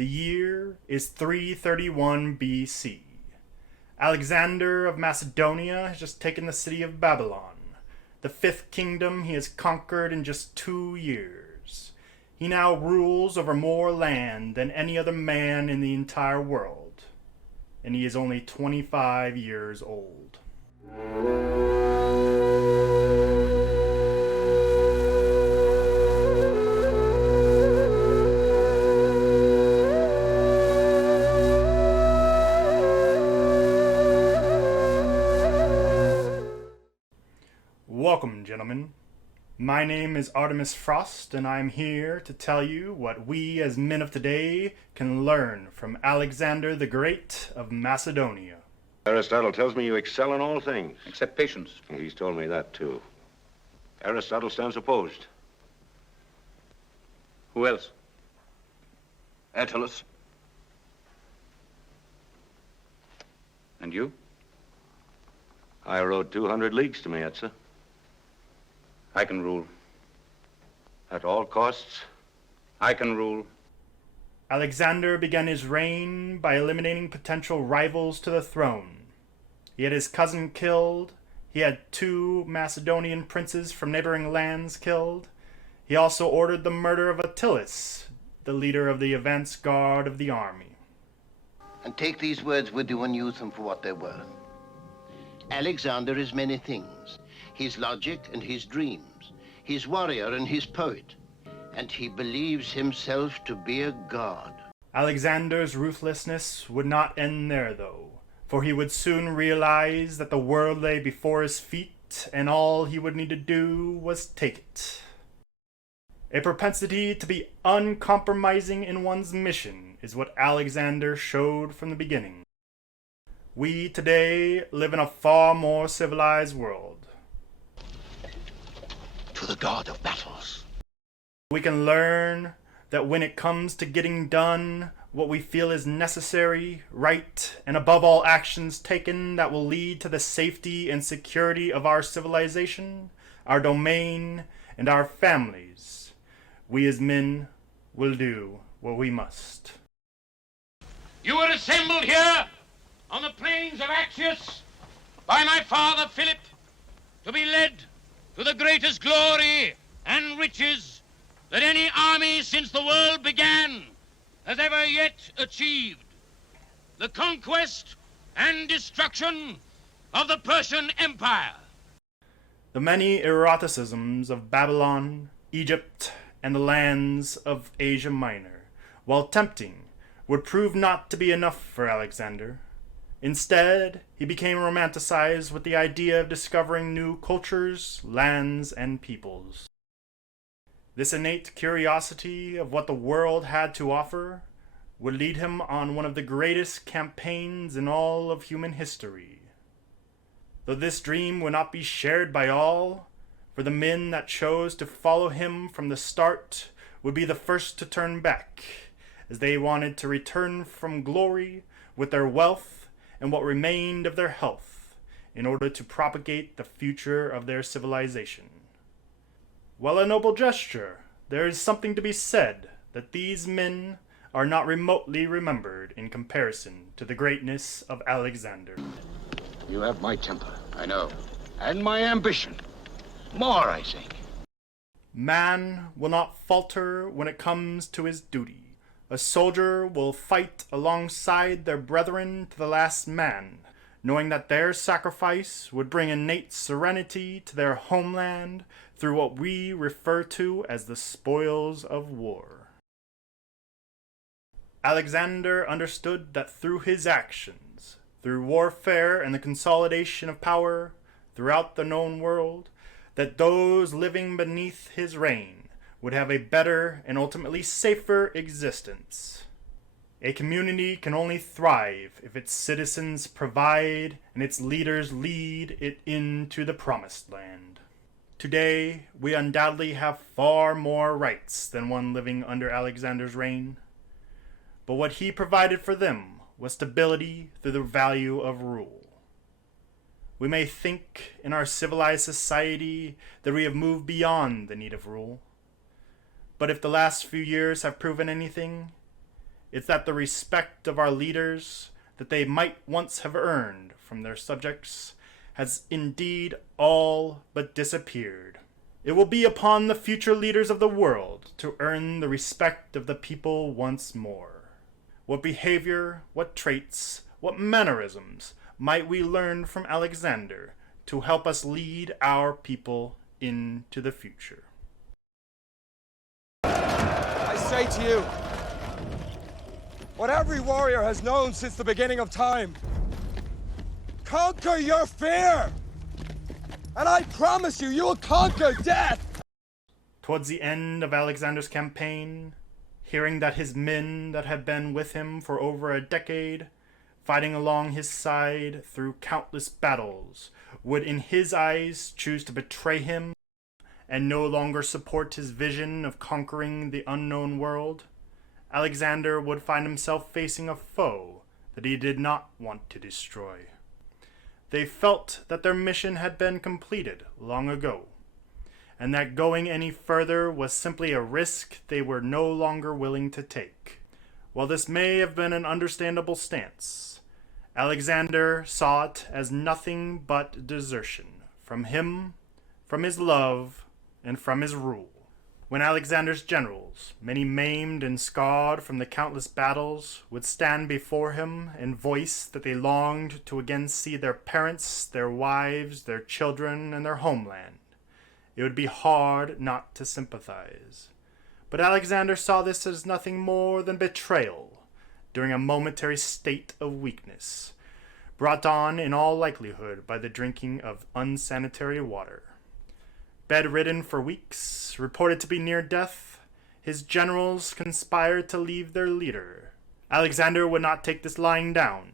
The year is 331 BC. Alexander of Macedonia has just taken the city of Babylon, the fifth kingdom he has conquered in just 2 years. He now rules over more land than any other man in the entire world, and he is only 25 years old. Welcome, gentlemen. My name is Artemis Frost, and I'm here to tell you what we as men of today can learn from Alexander the Great of Macedonia. Aristotle tells me you excel in all things. Except patience. He's told me that, too. Aristotle stands opposed. Who else? Attalus. And you? I rode 200 leagues to Meetza. I can rule. At all costs? I can rule. Alexander began his reign by eliminating potential rivals to the throne. He had his cousin killed. He had 2 Macedonian princes from neighboring lands killed. He also ordered the murder of Attalus, the leader of the advance guard of the army. And take these words with you and use them for what they're worth. Alexander is many things. His logic and his dreams, his warrior and his poet, and he believes himself to be a god. Alexander's ruthlessness would not end there, though, for he would soon realize that the world lay before his feet, and all he would need to do was take it. A propensity to be uncompromising in one's mission is what Alexander showed from the beginning. We today live in a far more civilized world. To the god of battles. We can learn that when it comes to getting done what we feel is necessary, right, and above all actions taken that will lead to the safety and security of our civilization, our domain, and our families, we as men will do what we must. You are assembled here on the plains of Axius by my father Philip to be led to the greatest glory and riches that any army since the world began has ever yet achieved. The conquest and destruction of the Persian Empire. The many eroticisms of Babylon, Egypt, and the lands of Asia Minor, while tempting, would prove not to be enough for Alexander. Instead, he became romanticized with the idea of discovering new cultures, lands, and peoples. This innate curiosity of what the world had to offer would lead him on one of the greatest campaigns in all of human history. Though this dream would not be shared by all, for the men that chose to follow him from the start would be the first to turn back, as they wanted to return from glory with their wealth and what remained of their health in order to propagate the future of their civilization. While a noble gesture, there is something to be said that these men are not remotely remembered in comparison to the greatness of Alexander. You have my temper, I know. And my ambition. More, I think. Man will not falter when it comes to his duty. A soldier will fight alongside their brethren to the last man, knowing that their sacrifice would bring innate serenity to their homeland through what we refer to as the spoils of war. Alexander understood that through his actions, through warfare and the consolidation of power throughout the known world, that those living beneath his reign would have a better and ultimately safer existence. A community can only thrive if its citizens provide and its leaders lead it into the promised land. Today, we undoubtedly have far more rights than one living under Alexander's reign, but what he provided for them was stability through the value of rule. We may think in our civilized society that we have moved beyond the need of rule. But if the last few years have proven anything, It's that the respect of our leaders that they might once have earned from their subjects has indeed all but disappeared. It will be upon the future leaders of the world to earn the respect of the people once more. What behavior, what traits, what mannerisms might we learn from Alexander to help us lead our people into the future? I say to you, what every warrior has known since the beginning of time, conquer your fear! And I promise you, you will conquer death! Towards the end of Alexander's campaign, hearing that his men that had been with him for over a decade, fighting along his side through countless battles, would in his eyes choose to betray him and no longer support his vision of conquering the unknown world, Alexander would find himself facing a foe that he did not want to destroy. They felt that their mission had been completed long ago, and that going any further was simply a risk they were no longer willing to take. While this may have been an understandable stance, Alexander saw it as nothing but desertion from him, from his love, and from his rule. When Alexander's generals, many maimed and scarred from the countless battles, would stand before him and voice that they longed to again see their parents, their wives, their children, and their homeland, it would be hard not to sympathize. But Alexander saw this as nothing more than betrayal during a momentary state of weakness, brought on in all likelihood by the drinking of unsanitary water. Bedridden for weeks, reported to be near death, his generals conspired to leave their leader. Alexander would not take this lying down,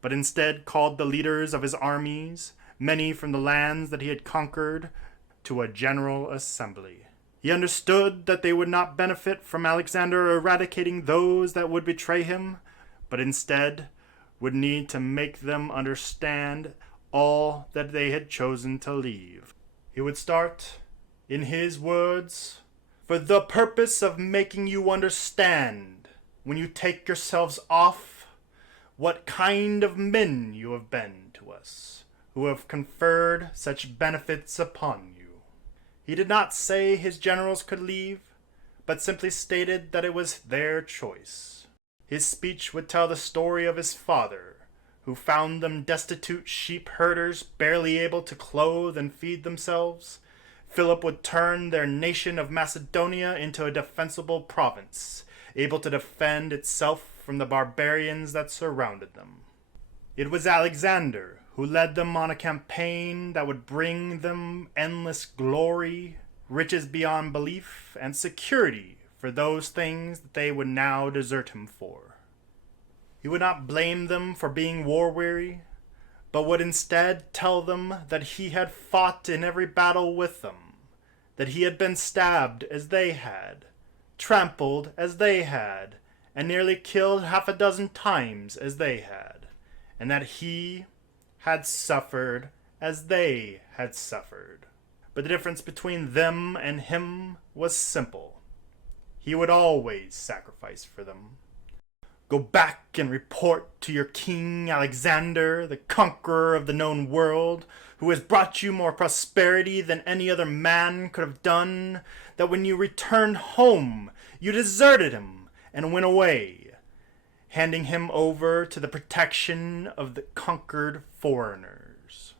but instead called the leaders of his armies, many from the lands that he had conquered, to a general assembly. He understood that they would not benefit from Alexander eradicating those that would betray him, but instead would need to make them understand all that they had chosen to leave. He would start, in his words, "For the purpose of making you understand, when you take yourselves off, what kind of men you have been to us, who have conferred such benefits upon you." He did not say his generals could leave, but simply stated that it was their choice. His speech would tell the story of his father, who found them destitute sheep herders, barely able to clothe and feed themselves. Philip would turn their nation of Macedonia into a defensible province, able to defend itself from the barbarians that surrounded them. It was Alexander who led them on a campaign that would bring them endless glory, riches beyond belief, and security for those things that they would now desert him for. He would not blame them for being war-weary, but would instead tell them that he had fought in every battle with them, that he had been stabbed as they had, trampled as they had, and nearly killed half a dozen times as they had, and that he had suffered as they had suffered. But the difference between them and him was simple. He would always sacrifice for them. Go back and report to your king Alexander, the conqueror of the known world, who has brought you more prosperity than any other man could have done, that when you returned home, you deserted him and went away, handing him over to the protection of the conquered foreigners.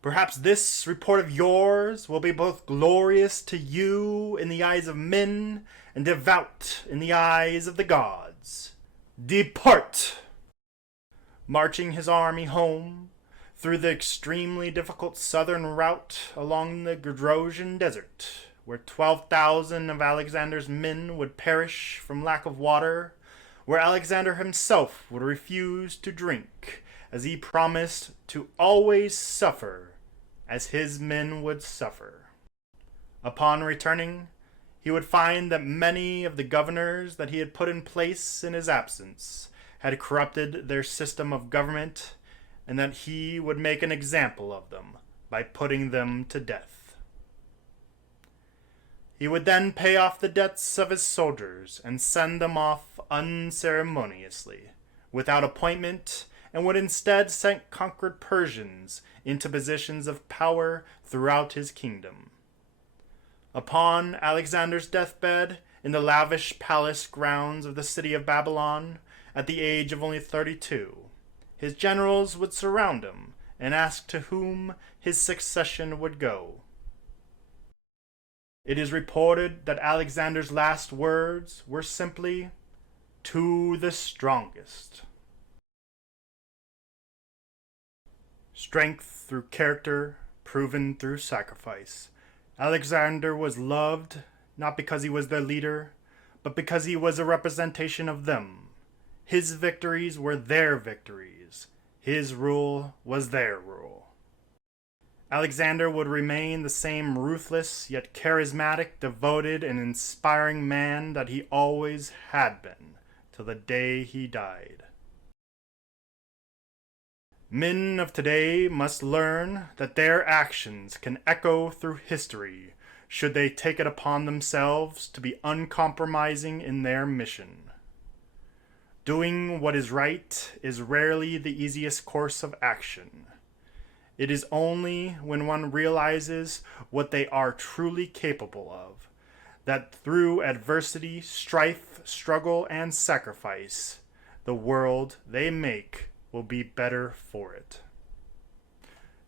Perhaps this report of yours will be both glorious to you in the eyes of men and devout in the eyes of the gods. Depart!" Marching his army home through the extremely difficult southern route along the Gedrosian desert, where 12,000 of Alexander's men would perish from lack of water, where Alexander himself would refuse to drink, as he promised to always suffer as his men would suffer. Upon returning, he would find that many of the governors that he had put in place in his absence had corrupted their system of government, and that he would make an example of them by putting them to death. He would then pay off the debts of his soldiers and send them off unceremoniously, without appointment, and would instead send conquered Persians into positions of power throughout his kingdom. Upon Alexander's deathbed, in the lavish palace grounds of the city of Babylon, at the age of only 32, his generals would surround him and ask to whom his succession would go. It is reported that Alexander's last words were simply, "To the strongest." Strength through character, proven through sacrifice. Alexander was loved not because he was their leader, but because he was a representation of them. His victories were their victories. His rule was their rule. Alexander would remain the same ruthless yet charismatic, devoted, and inspiring man that he always had been, till the day he died. Men of today must learn that their actions can echo through history should they take it upon themselves to be uncompromising in their mission. Doing what is right is rarely the easiest course of action. It is only when one realizes what they are truly capable of that through adversity, strife, struggle, and sacrifice, the world they make will be better for it.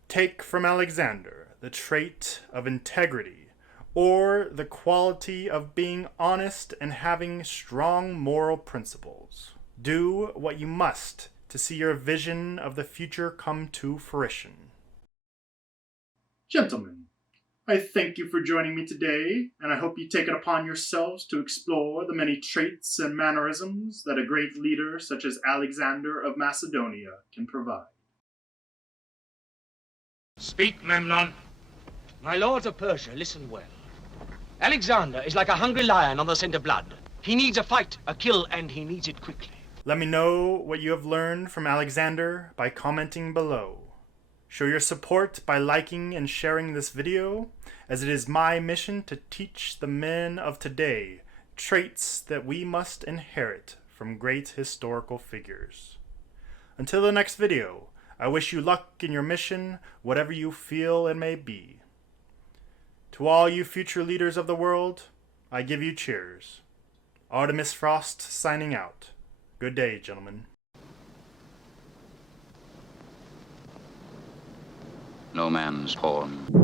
Take from Alexander the trait of integrity, or the quality of being honest and having strong moral principles. Do what you must to see your vision of the future come to fruition. Gentlemen, I thank you for joining me today, and I hope you take it upon yourselves to explore the many traits and mannerisms that a great leader such as Alexander of Macedonia can provide. Speak, Memnon. My lords of Persia, listen well. Alexander is like a hungry lion on the scent of blood. He needs a fight, a kill, and he needs it quickly. Let me know what you have learned from Alexander by commenting below. Show your support by liking and sharing this video, as it is my mission to teach the men of today traits that we must inherit from great historical figures. Until the next video, I wish you luck in your mission, whatever you feel it may be. To all you future leaders of the world, I give you cheers. Artemis Frost signing out. Good day, gentlemen. No man's horn.